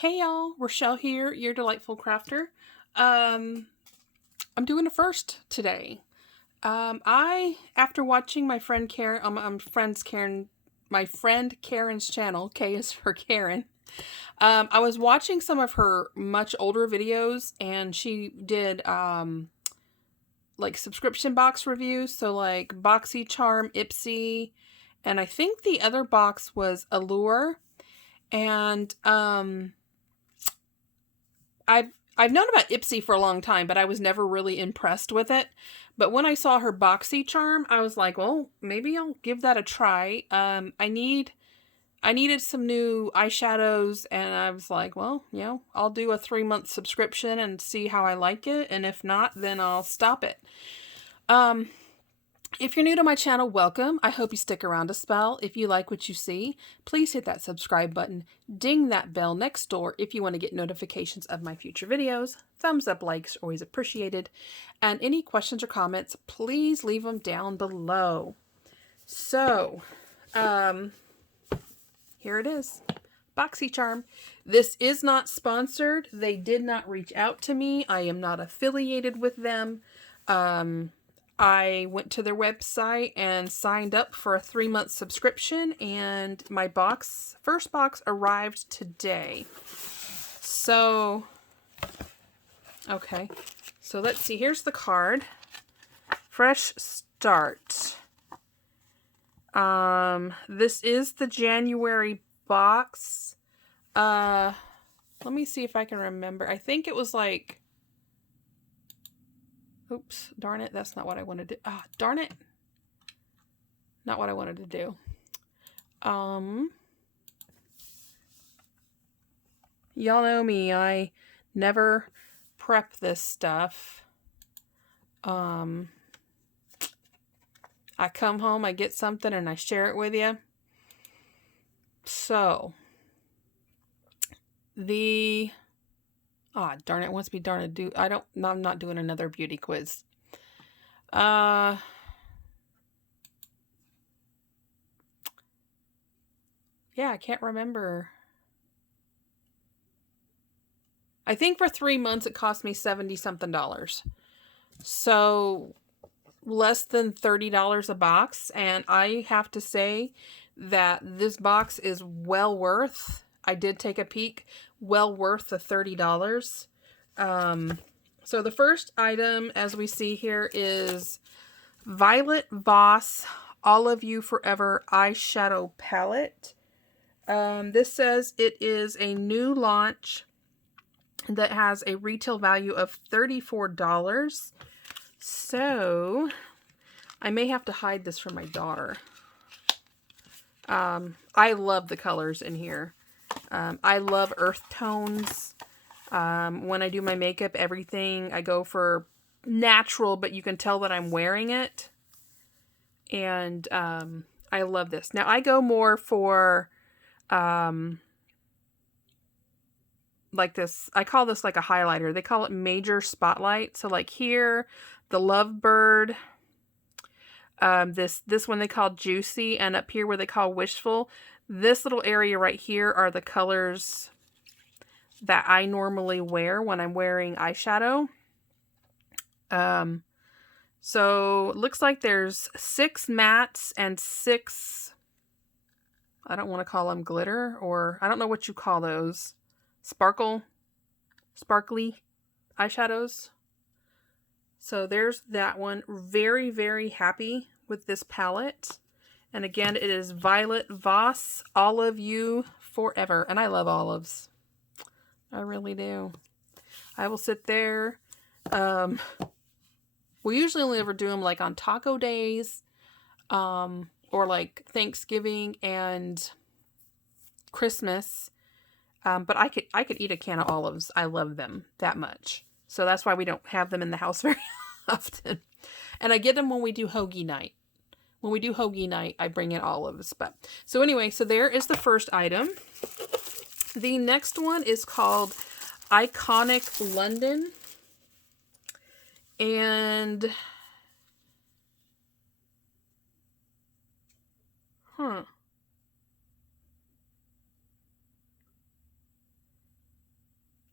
Hey y'all, Rochelle here, your delightful crafter. I'm doing a first today. After watching my friend my friend Karen's channel, K is for Karen. I was watching some of her much older videos, and she did like subscription box reviews. So like Boxy Charm, Ipsy, and I think the other box was Allure. And I've known about Ipsy for a long time, but I was never really impressed with it. But when I saw her Boxy Charm, I was like, well, maybe I'll give that a try. I needed some new eyeshadows, and I was like, well, I'll do a 3-month subscription and see how I like it, and if not, then I'll stop it. If you're new to my channel, welcome. I hope you stick around a spell. If you like what you see, please hit that subscribe button. Ding that bell next door if you want to get notifications of my future videos. Thumbs up, likes, always appreciated. And any questions or comments, please leave them down below. So, here it is. Boxy Charm. This is not sponsored. They did not reach out to me. I am not affiliated with them. I went to their website and signed up for a 3-month subscription, and my first box arrived today. So, okay. So let's see. Here's the card. Fresh start. This is the January box. Let me see if I can remember. I think it was like, oops, darn it, that's not what I wanted to do. Ah, darn it. Not what I wanted to do. Y'all know me, I never prep this stuff. I come home, I get something, and I share it with you. So, darn it, wants me darn to do, I'm not doing another beauty quiz. Yeah, I can't remember. I think for 3 months it cost me $70-something. So less than $30 a box, and I have to say that this box is well worth. I did take a peek, well worth the $30. So the first item, as we see here, is Violet Voss All of You Forever eyeshadow palette. This says it is a new launch that has a retail value of $34. So I may have to hide this from my daughter. I love the colors in here. I love earth tones. When I do my makeup, everything, I go for natural, but you can tell that I'm wearing it. And I love this. Now I go more for like this, I call this like a highlighter. They call it major spotlight. So like here, the Lovebird, this one they call Juicy, and up here where they call Wishful, this little area right here are the colors that I normally wear when I'm wearing eyeshadow. So it looks like there's 6 mattes and 6, I don't want to call them glitter, or I don't know what you call those. Sparkly eyeshadows. So there's that one. Very, very happy with this palette. And again, it is Violet Voss, All of You Forever. And I love olives. I really do. I will sit there. We usually only ever do them like on taco days, or like Thanksgiving and Christmas. But I could eat a can of olives. I love them that much. So that's why we don't have them in the house very often. And I get them when we do hoagie night. When we do hoagie night, I bring in olives. But so anyway, so there is the first item. The next one is called Iconic London. And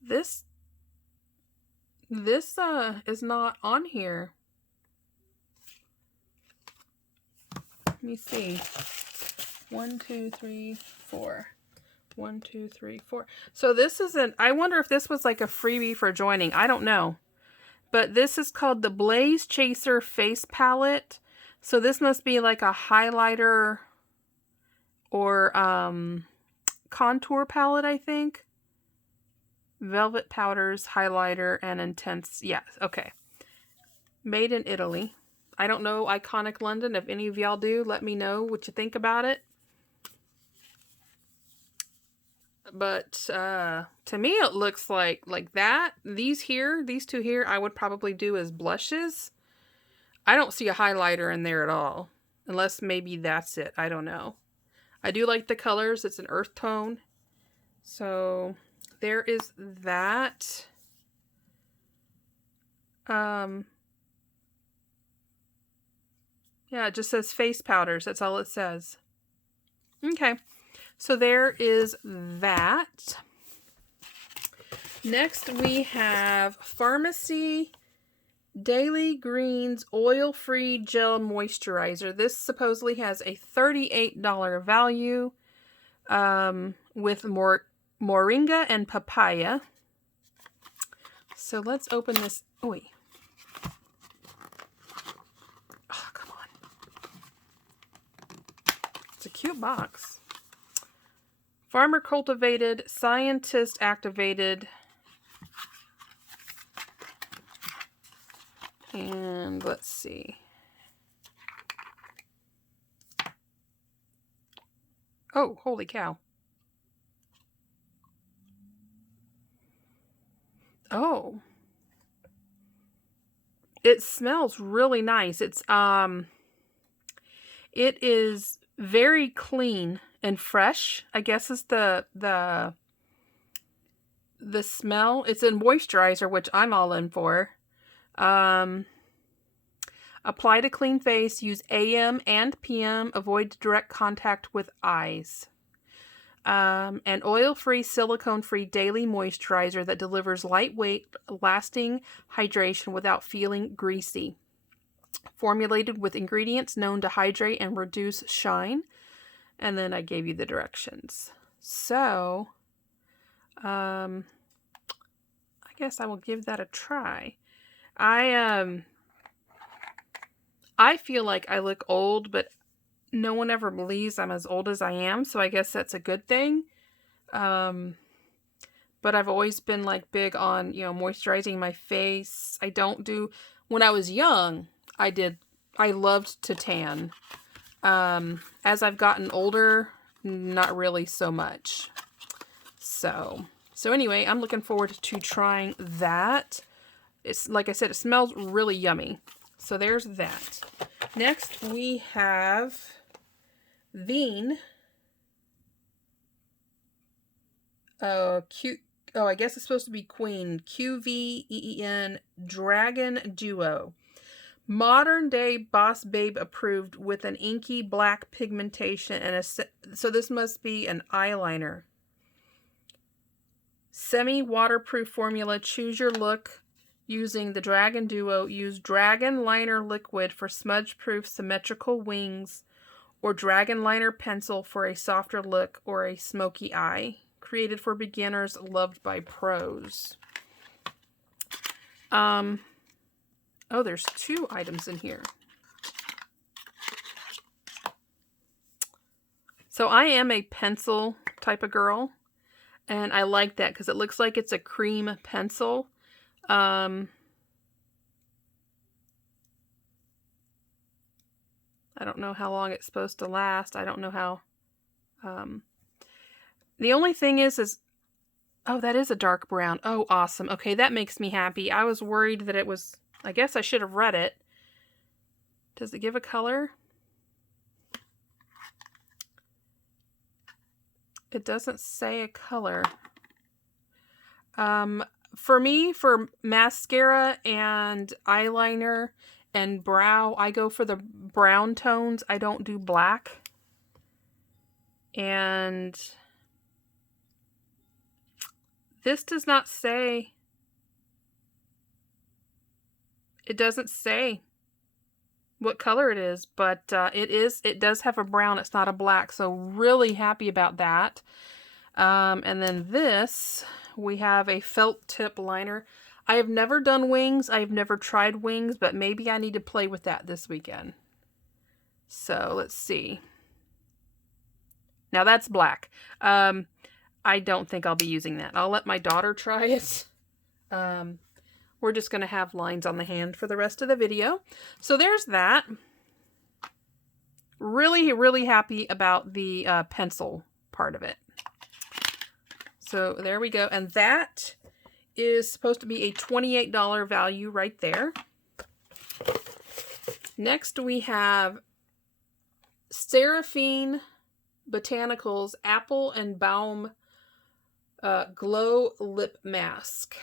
This is not on here. Let me see. 1, 2, 3, 4. 1, 2, 3, 4. So this isn't, I wonder if this was like a freebie for joining. I don't know. But this is called the Blaze Chaser Face Palette. So this must be like a highlighter or contour palette, I think. Velvet powders, highlighter, and intense. Yeah, okay. Made in Italy. I don't know Iconic London. If any of y'all do, let me know what you think about it. But to me, it looks like that. These two here, I would probably do as blushes. I don't see a highlighter in there at all. Unless maybe that's it. I don't know. I do like the colors. It's an earth tone. So there is that. Yeah, it just says face powders. That's all it says. Okay. So there is that. Next we have Pharmacy Daily Greens Oil-Free Gel Moisturizer. This supposedly has a $38 value with moringa and papaya. So let's open this. Oh, wait. Oh, come on. It's a cute box. Farmer cultivated, scientist activated. And let's see. Oh, holy cow. Oh. It smells really nice. It is very clean and fresh, I guess is the smell. It's a moisturizer, which I'm all in for. Apply to clean face, use AM and PM, avoid direct contact with eyes. An oil-free, silicone-free daily moisturizer that delivers lightweight, lasting hydration without feeling greasy. Formulated with ingredients known to hydrate and reduce shine. And then I gave you the directions. So, I guess I will give that a try. I feel like I look old, but no one ever believes I'm as old as I am, so I guess that's a good thing. But I've always been like big on, moisturizing my face. When I was young, I loved to tan. As I've gotten older, not really so much. So anyway, I'm looking forward to trying that. It's like I said, it smells really yummy. So there's that. Next we have Veen. I guess it's supposed to be Queen. QVEEN Dragon Duo. Modern day boss babe approved with an inky black pigmentation and so this must be an eyeliner. Semi-waterproof formula. Choose your look using the Dragon Duo. Use Dragon Liner liquid for smudge-proof symmetrical wings or Dragon Liner pencil for a softer look or a smoky eye. Created for beginners, loved by pros. Oh, there's 2 items in here. So I am a pencil type of girl, and I like that because it looks like it's a cream pencil. I don't know how long it's supposed to last. I don't know how. The only thing is, oh, that is a dark brown. Oh, awesome. Okay, that makes me happy. I was worried that it was, I guess I should have read it. Does it give a color? It doesn't say a color. For me, for mascara and eyeliner and brow, I go for the brown tones. I don't do black. And This does not say. It doesn't say what color it is, but it does have a brown. It's not a black, so really happy about that. And then this, we have a felt tip liner. I have never done wings. I've never tried wings, but maybe I need to play with that this weekend. So let's see. Now that's black. I don't think I'll be using that. I'll let my daughter try it. We're just going to have lines on the hand for the rest of the video. So there's that. Really, really happy about the pencil part of it. So there we go. And that is supposed to be a $28 value right there. Next we have Seraphine Botanicals Apple and Balm Glow Lip Mask.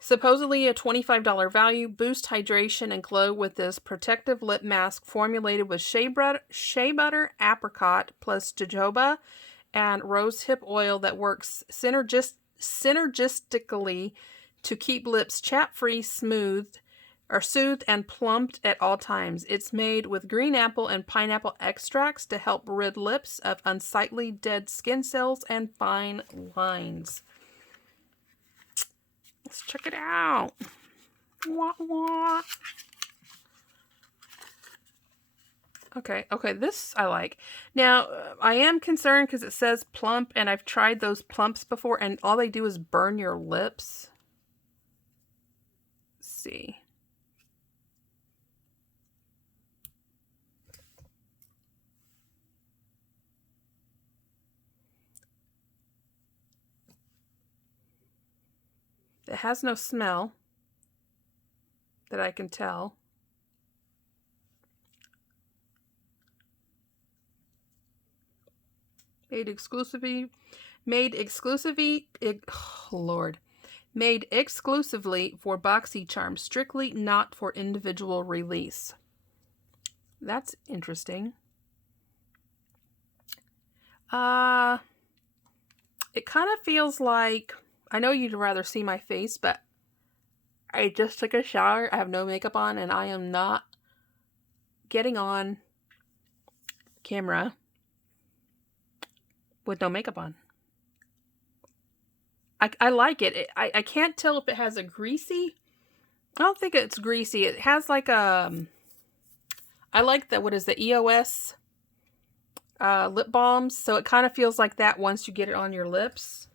Supposedly a $25 value. Boost hydration and glow with this protective lip mask formulated with shea butter, apricot, plus jojoba and rose hip oil that works synergistically to keep lips chapped-free, soothed and plumped at all times. It's made with green apple and pineapple extracts to help rid lips of unsightly dead skin cells and fine lines. Let's check it out. Wah, wah. Okay, this I like. Now, I am concerned because it says plump, and I've tried those plumps before, and all they do is burn your lips. Let's see. It has no smell that I can tell. Made exclusively for Boxy Charm, strictly not for individual release. That's interesting. It kind of feels like, I know you'd rather see my face, but I just took a shower. I have no makeup on, and I am not getting on camera with no makeup on. I like it. I can't tell if it has a greasy. I don't think it's greasy. It has like a. I like the, what is the EOS lip balms. So it kind of feels like that once you get it on your lips.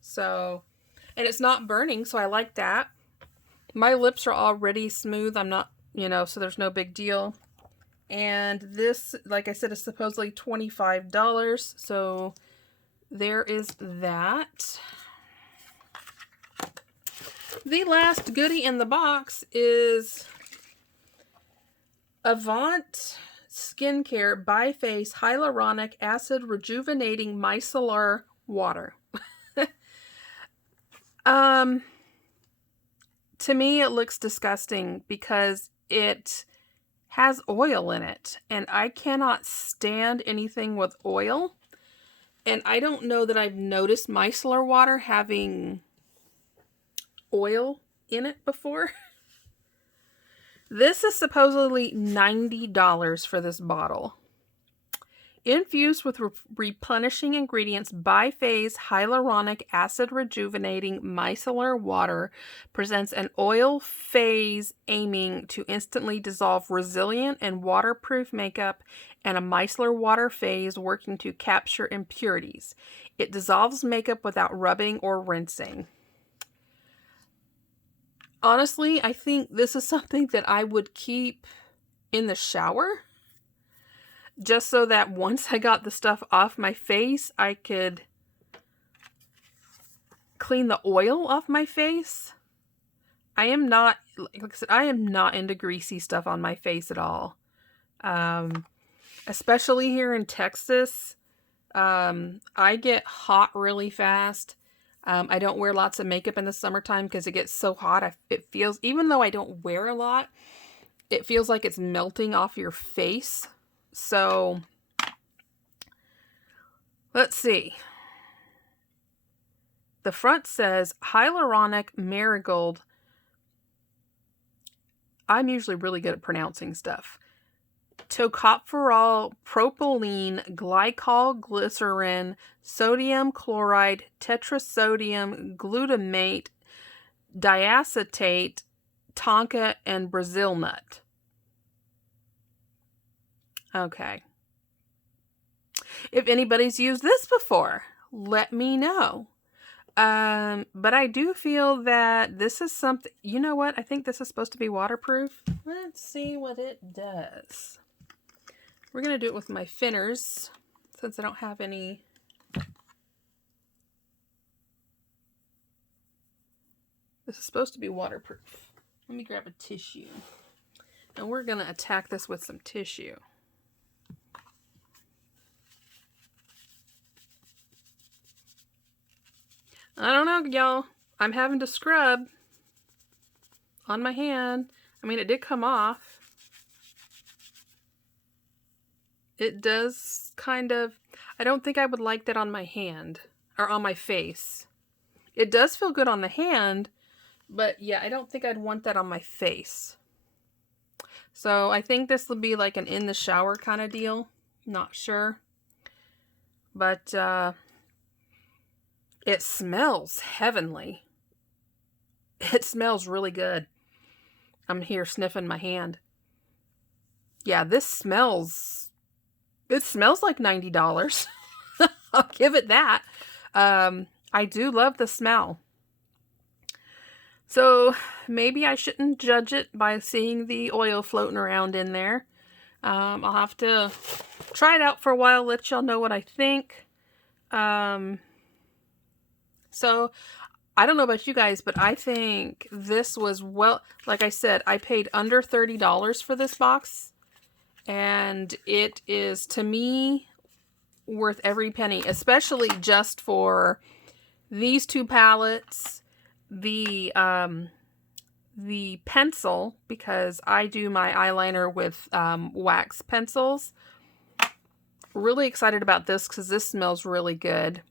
So, and it's not burning, so I like that. My lips are already smooth. I'm not, so there's no big deal. And this, like I said, is supposedly $25. So there is that. The last goodie in the box is Avant Skincare by Face Hyaluronic Acid Rejuvenating Micellar Water. To me, it looks disgusting because it has oil in it, and I cannot stand anything with oil. And I don't know that I've noticed micellar water having oil in it before. This is supposedly $90 for this bottle. Infused with replenishing ingredients, Bi-Phase Hyaluronic Acid Rejuvenating Micellar Water presents an oil phase aiming to instantly dissolve resilient and waterproof makeup, and a micellar water phase working to capture impurities. It dissolves makeup without rubbing or rinsing. Honestly, I think this is something that I would keep in the shower. Just so that once I got the stuff off my face, I could clean the oil off my face. I am not, like I said, I am not into greasy stuff on my face at all. Especially here in Texas. I get hot really fast. I don't wear lots of makeup in the summertime because it gets so hot. It feels, even though I don't wear a lot, it feels like it's melting off your face. So Let's see. The front says hyaluronic marigold. I'm usually really good at pronouncing stuff. Tocopherol, propylene, glycol, glycerin, sodium chloride, tetrasodium glutamate, diacetate, tonka, and Brazil nut. Okay. If anybody's used this before, let me know. But I do feel that this is something, you know what? I think this is supposed to be waterproof. Let's see what it does. We're going to do it with my thinners since I don't have any. This is supposed to be waterproof. Let me grab a tissue. And we're going to attack this with some tissue. I don't know, y'all. I'm having to scrub on my hand. I mean, it did come off. It does kind of... I don't think I would like that on my hand. Or on my face. It does feel good on the hand. But yeah, I don't think I'd want that on my face. So I think this will be like an in the shower kind of deal. Not sure. But it smells heavenly. It smells really good. I'm here sniffing my hand. Yeah, this smells... It smells like $90. I'll give it that. I do love the smell. So maybe I shouldn't judge it by seeing the oil floating around in there. I'll have to try it out for a while, let y'all know what I think. So I don't know about you guys, but I think this was, well, like I said, I paid under $30 for this box. And it is, to me, worth every penny, especially just for these two palettes, the pencil, because I do my eyeliner with wax pencils. Really excited about this because this smells really good.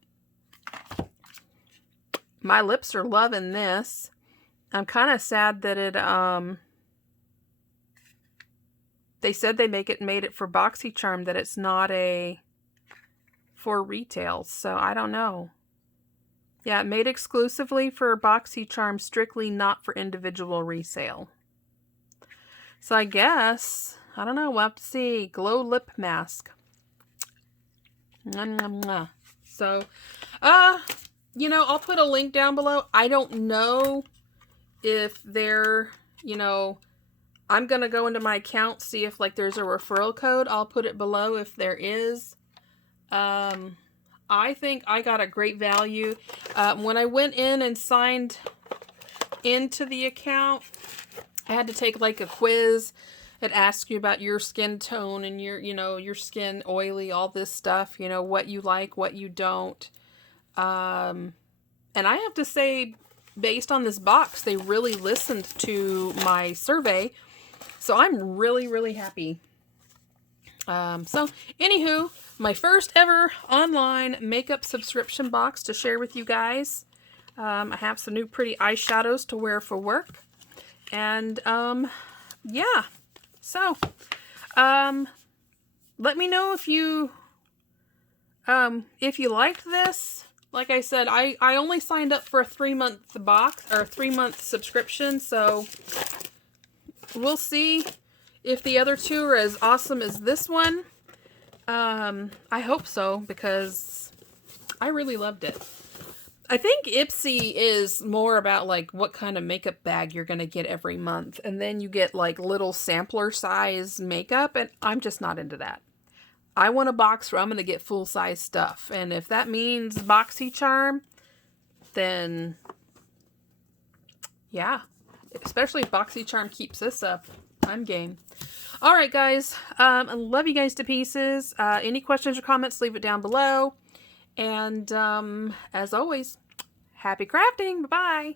My lips are loving this. I'm kind of sad that it, they said they made it for BoxyCharm, that it's not for retail, so I don't know. Yeah, made exclusively for BoxyCharm, strictly not for individual resale. So I guess, I don't know, we'll have to see. Glow lip mask. So, you know, I'll put a link down below. I don't know if they're, you know, I'm going to go into my account, see if like there's a referral code. I'll put it below if there is. I think I got a great value. When I went in and signed into the account, I had to take like a quiz. It asks you about your skin tone and your, you know, your skin oily, all this stuff, you know, what you like, what you don't. And I have to say, based on this box, they really listened to my survey. So I'm really, really happy. So anywho, my first ever online makeup subscription box to share with you guys. I have some new pretty eyeshadows to wear for work. And, yeah. So, let me know if you liked this. Like I said, I only signed up for a 3-month box, or a 3-month subscription, so we'll see if the other two are as awesome as this one. I hope so, because I really loved it. I think Ipsy is more about like what kind of makeup bag you're going to get every month. And then you get like little sampler size makeup, and I'm just not into that. I want a box where I'm going to get full size stuff. And if that means BoxyCharm, then yeah. Especially if BoxyCharm keeps this up. I'm game. All right, guys. I love you guys to pieces. Any questions or comments, leave it down below. And as always, happy crafting. Bye-bye.